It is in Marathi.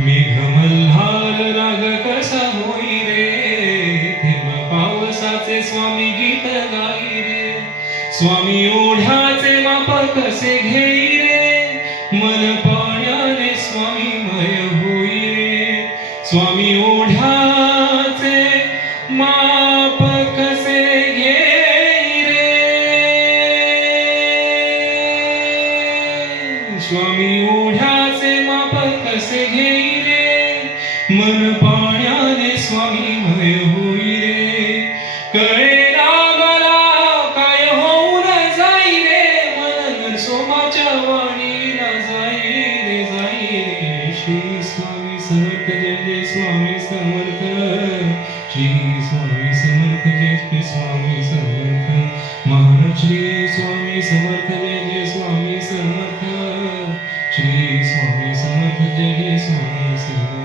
मेघमल्हार राग कसा होई रे, थेंब पावसाचे स्वामी गीत गाई रे. स्वामी ओढ्याचे माप कसे घेई रे, मन पाण्याने स्वामी मय होई रे. स्वामी ओढ्याचे माप कसे घेई रे, स्वामी ओढ्याचे माप कसे घेई रे, मन पाण्याने स्वामी मय होई रे. कळेना मला काय होऊन जाई रे, मन सोमाच्या वाणीला जाई रे, जाई रे. श्री स्वामी समर्थ जय जय स्वामी समर्थ, श्री स्वामी समर्थ जय जय स्वामी समर्थ. महाराज श्री स्वामी समर्थ जय जय स्वामी समर्थ, श्री स्वामी समर्थ जय जय स्वामी समर्थ.